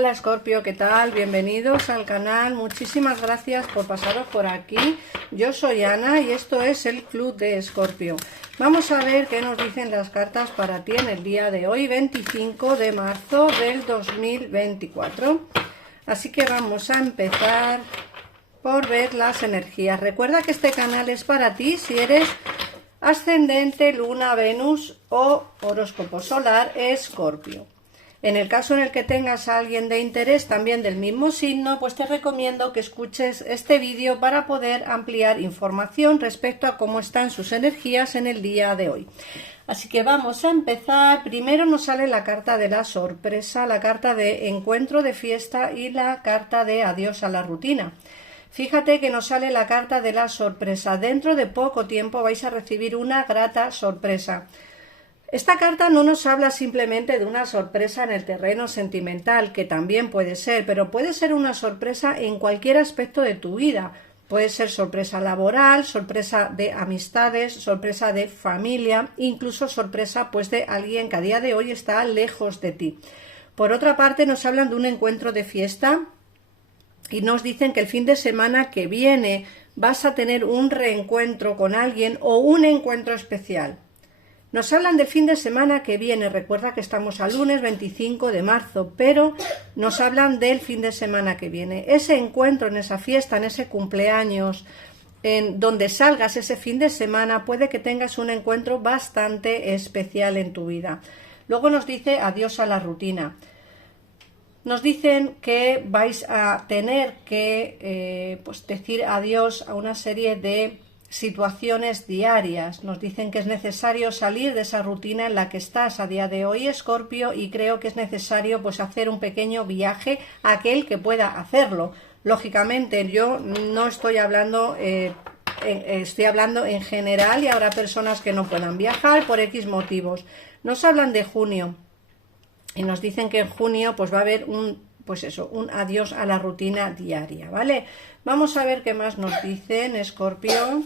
Hola Escorpio, ¿qué tal? Bienvenidos al canal, muchísimas gracias por pasaros por aquí. Yo soy Ana y esto es el Club de Escorpio. Vamos a ver qué nos dicen las cartas para ti en el día de hoy, 25 de marzo del 2024. Así que vamos a empezar por ver las energías. Recuerda que este canal es para ti si eres ascendente, luna, Venus o horóscopo solar Escorpio. En el caso en el que tengas a alguien de interés también del mismo signo, pues te recomiendo que escuches este vídeo para poder ampliar información respecto a cómo están sus energías en el día de hoy. Así que vamos a empezar. Primero nos sale la carta de la sorpresa, la carta de encuentro, de fiesta y la carta de adiós a la rutina. Fíjate que nos sale la carta de la sorpresa. Dentro de poco tiempo vais a recibir una grata sorpresa. Esta carta no nos habla simplemente de una sorpresa en el terreno sentimental, que también puede ser, pero puede ser una sorpresa en cualquier aspecto de tu vida. Puede ser sorpresa laboral, sorpresa de amistades, sorpresa de familia, incluso sorpresa pues de alguien que a día de hoy está lejos de ti. Por otra parte, nos hablan de un encuentro de fiesta y nos dicen que el fin de semana que viene vas a tener un reencuentro con alguien o un encuentro especial. Nos hablan del fin de semana que viene, recuerda que estamos a lunes 25 de marzo, pero nos hablan del fin de semana que viene. Ese encuentro, en esa fiesta, en ese cumpleaños, en donde salgas ese fin de semana, puede que tengas un encuentro bastante especial en tu vida. Luego nos dice adiós a la rutina. Nos dicen que vais a tener que pues decir adiós a una serie de situaciones diarias. Nos dicen que es necesario salir de esa rutina en la que estás a día de hoy, Escorpio, y creo que es necesario pues hacer un pequeño viaje a aquel que pueda hacerlo. Lógicamente yo no estoy hablando estoy hablando en general y habrá personas que no puedan viajar por X motivos. Nos hablan de junio y nos dicen que en junio pues va a haber un adiós a la rutina diaria, ¿vale? Vamos a ver qué más nos dicen, Escorpio.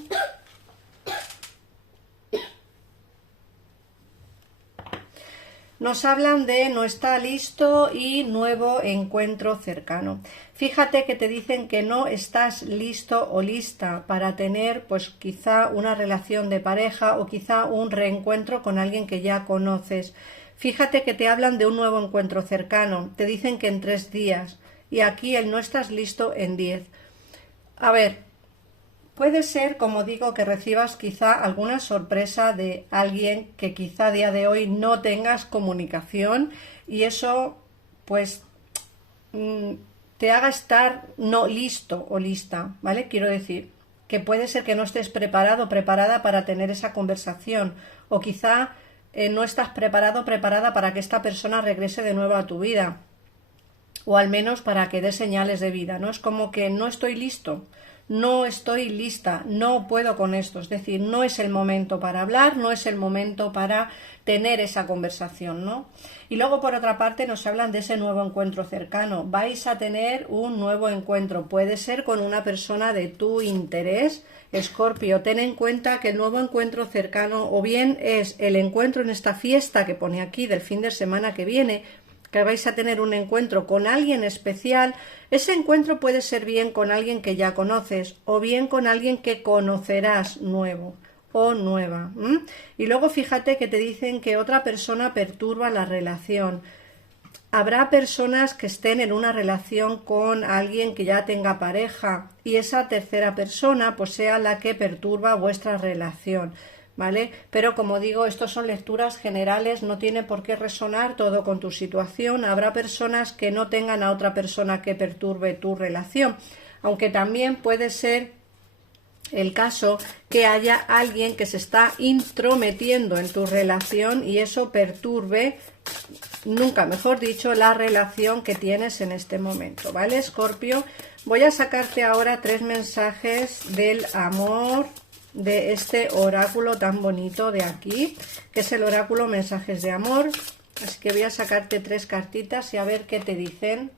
Nos hablan de no está listo y nuevo encuentro cercano. Fíjate que te dicen que no estás listo o lista para tener pues quizá una relación de pareja o quizá un reencuentro con alguien que ya conoces. Fíjate que te hablan de un nuevo encuentro cercano, te dicen que en 3 días y aquí el no estás listo en 10. A ver, puede ser, como digo, que recibas quizá alguna sorpresa de alguien que quizá a día de hoy no tengas comunicación y eso pues te haga estar no listo o lista, ¿vale? Quiero decir que puede ser que no estés preparado o preparada para tener esa conversación o quizá no estás preparado o preparada para que esta persona regrese de nuevo a tu vida o al menos para que dé señales de vida, ¿no? Es como que no estoy listo, no estoy lista, no puedo con esto, es decir, no es el momento para hablar, no es el momento para tener esa conversación, ¿no? Y luego por otra parte nos hablan de ese nuevo encuentro cercano, vais a tener un nuevo encuentro, puede ser con una persona de tu interés, Escorpio. Ten en cuenta que el nuevo encuentro cercano o bien es el encuentro en esta fiesta que pone aquí del fin de semana que viene, que vais a tener un encuentro con alguien especial. Ese encuentro puede ser bien con alguien que ya conoces o bien con alguien que conocerás nuevo o nueva. Y luego fíjate que te dicen que otra persona perturba la relación. Habrá personas que estén en una relación con alguien que ya tenga pareja y esa tercera persona pues sea la que perturba vuestra relación, ¿vale? Pero como digo, estos son lecturas generales, no tiene por qué resonar todo con tu situación. Habrá personas que no tengan a otra persona que perturbe tu relación, aunque también puede ser el caso que haya alguien que se está intrometiendo en tu relación y eso perturbe, nunca mejor dicho, la relación que tienes en este momento, ¿vale, Escorpio? Voy a sacarte ahora 3 mensajes del amor de este oráculo tan bonito de aquí, que es el oráculo Mensajes de Amor. Así que voy a sacarte 3 cartitas y a ver qué te dicen.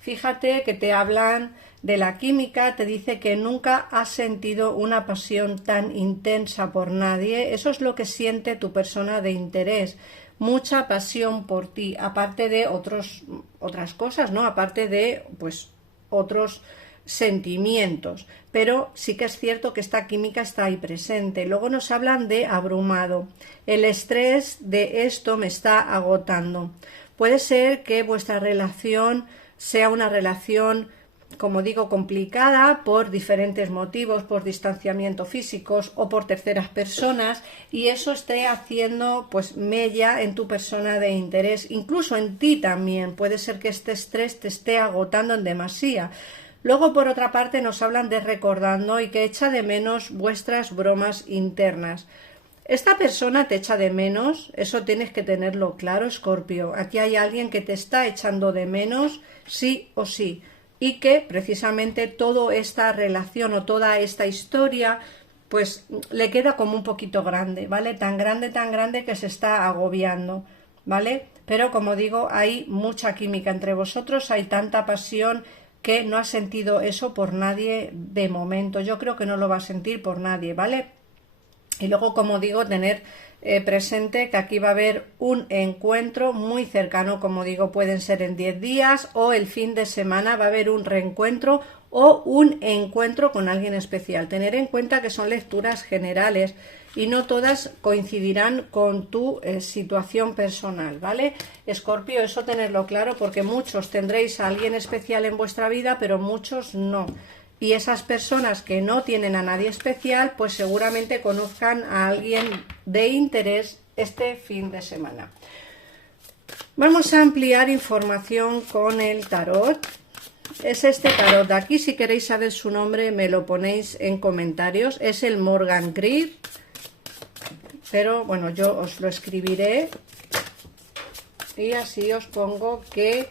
Fíjate que te hablan de la química, te dice que nunca has sentido una pasión tan intensa por nadie. Eso es lo que siente tu persona de interés. mucha pasión por ti, aparte de otras cosas, ¿no? Aparte de, pues, otros sentimientos, pero sí que es cierto que esta química está ahí presente. Luego nos hablan de abrumado. El estrés de esto me está agotando. Puede ser que vuestra relación sea una relación, como digo, complicada por diferentes motivos, por distanciamiento físicos o por terceras personas, y eso esté haciendo pues mella en tu persona de interés, incluso en ti también. Puede ser que este estrés te esté agotando en demasía. Luego, por otra parte, nos hablan de recordando y que echa de menos vuestras bromas internas. Esta persona te echa de menos, eso tienes que tenerlo claro, Escorpio. Aquí hay alguien que te está echando de menos, sí o sí, y que precisamente toda esta relación o toda esta historia pues le queda como un poquito grande, ¿vale? Tan grande que se está agobiando, ¿vale? Pero como digo, hay mucha química entre vosotros, hay tanta pasión que no ha sentido eso por nadie de momento. Yo creo que no lo va a sentir por nadie, ¿vale? Y luego, como digo, tener presente que aquí va a haber un encuentro muy cercano, como digo, pueden ser en 10 días o el fin de semana, va a haber un reencuentro o un encuentro con alguien especial. Tener en cuenta que son lecturas generales y no todas coincidirán con tu situación personal, ¿vale? Escorpio, eso tenerlo claro, porque muchos tendréis a alguien especial en vuestra vida, pero muchos no. Y esas personas que no tienen a nadie especial, pues seguramente conozcan a alguien de interés este fin de semana. Vamos a ampliar información con el tarot. Es este tarot de aquí. Si queréis saber su nombre, me lo ponéis en comentarios. Es el Morgan Greer, pero bueno, yo os lo escribiré y así os pongo qué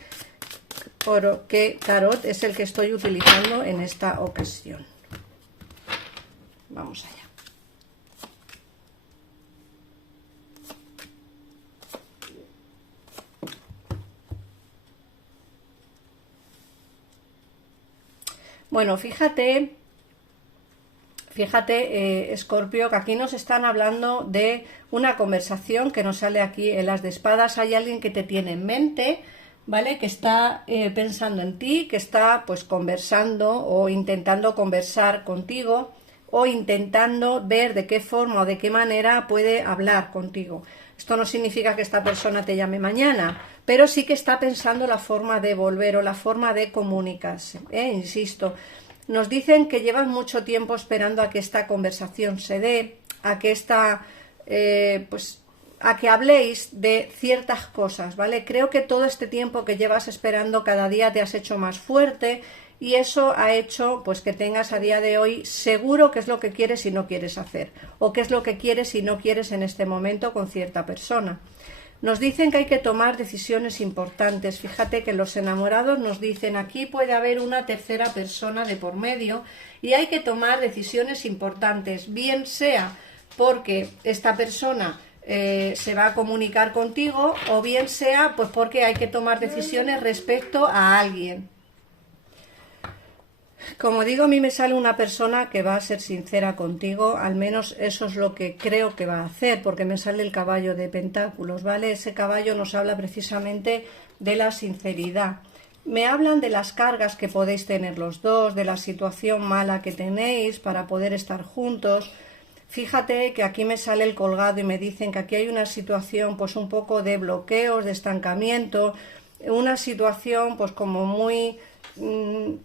tarot es el que estoy utilizando en esta ocasión. Vamos allá. Bueno, fíjate, Escorpio, que aquí nos están hablando de una conversación que nos sale aquí en las de espadas. Hay alguien que te tiene en mente, ¿vale? Que está pensando en ti, que está pues conversando o intentando conversar contigo o intentando ver de qué forma o de qué manera puede hablar contigo. Esto no significa que esta persona te llame mañana, pero sí que está pensando la forma de volver o la forma de comunicarse, insisto. Nos dicen que llevan mucho tiempo esperando a que esta conversación se dé, a que a que habléis de ciertas cosas, ¿vale? Creo que todo este tiempo que llevas esperando, cada día te has hecho más fuerte y eso ha hecho pues que tengas a día de hoy seguro qué es lo que quieres y no quieres hacer, o qué es lo que quieres y no quieres en este momento con cierta persona. Nos dicen que hay que tomar decisiones importantes. Fíjate que los enamorados nos dicen aquí puede haber una tercera persona de por medio y hay que tomar decisiones importantes, bien sea porque esta persona se va a comunicar contigo o bien sea pues porque hay que tomar decisiones respecto a alguien. Como digo, a mí me sale una persona que va a ser sincera contigo, al menos eso es lo que creo que va a hacer, porque me sale el caballo de pentáculos, ¿vale? Ese caballo nos habla precisamente de la sinceridad. Me hablan de las cargas que podéis tener los dos, de la situación mala que tenéis para poder estar juntos. Fíjate que aquí me sale el colgado y me dicen que aquí hay una situación pues un poco de bloqueos, de estancamiento, una situación pues como muy...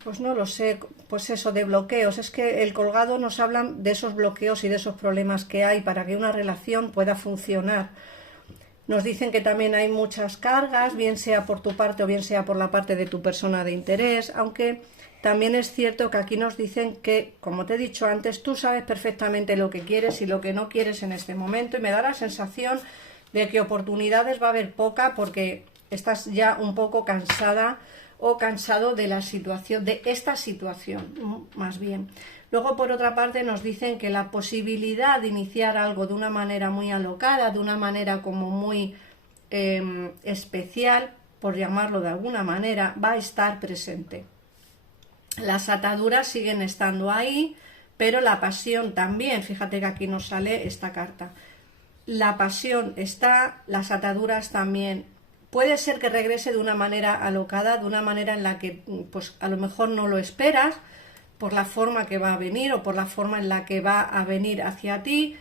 pues no lo sé, pues eso de bloqueos. Es que el colgado nos habla de esos bloqueos y de esos problemas que hay para que una relación pueda funcionar. Nos dicen que también hay muchas cargas, bien sea por tu parte o bien sea por la parte de tu persona de interés, aunque también es cierto que aquí nos dicen que, como te he dicho antes, tú sabes perfectamente lo que quieres y lo que no quieres en este momento, y me da la sensación de que oportunidades va a haber poca porque estás ya un poco cansada o cansado de la situación, de esta situación, más bien. Luego, por otra parte, nos dicen que la posibilidad de iniciar algo de una manera muy alocada, de una manera como muy especial, por llamarlo de alguna manera, va a estar presente. Las ataduras siguen estando ahí, pero la pasión también. Fíjate que aquí nos sale esta carta. la pasión está, las ataduras también. Puede ser que regrese de una manera alocada, de una manera en la que pues a lo mejor no lo esperas, por la forma que va a venir o por la forma en la que va a venir hacia ti.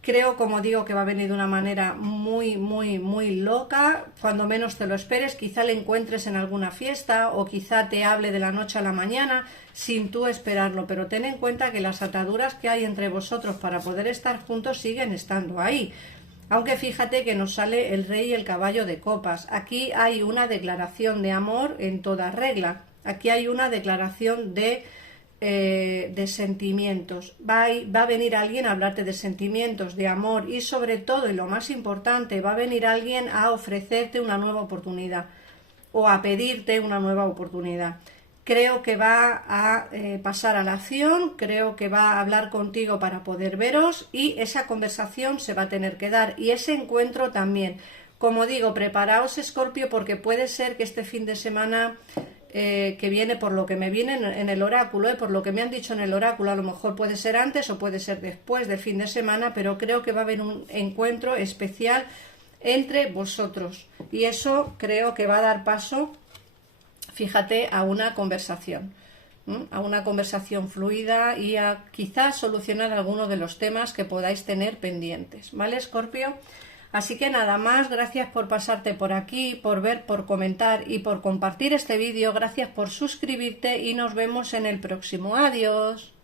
Creo, como digo, que va a venir de una manera muy loca, cuando menos te lo esperes. Quizá le encuentres en alguna fiesta o quizá te hable de la noche a la mañana sin tú esperarlo, pero ten en cuenta que las ataduras que hay entre vosotros para poder estar juntos siguen estando ahí. Aunque fíjate que nos sale el rey y el caballo de copas. Aquí hay una declaración de amor en toda regla. Aquí hay una declaración de sentimientos. Va a venir alguien a hablarte de sentimientos, de amor y sobre todo, y lo más importante, va a venir alguien a ofrecerte una nueva oportunidad o a pedirte una nueva oportunidad. Creo que va a pasar a la acción, creo que va a hablar contigo para poder veros y esa conversación se va a tener que dar y ese encuentro también. Como digo, preparaos, Escorpio, porque puede ser que este fin de semana que viene, por lo que me viene en el oráculo, por lo que me han dicho en el oráculo, a lo mejor puede ser antes o puede ser después del fin de semana, pero creo que va a haber un encuentro especial entre vosotros y eso creo que va a dar paso, fíjate, a una conversación fluida y a quizás solucionar algunos de los temas que podáis tener pendientes, ¿vale, Escorpio? Así que nada más, gracias por pasarte por aquí, por ver, por comentar y por compartir este vídeo, gracias por suscribirte y nos vemos en el próximo. Adiós.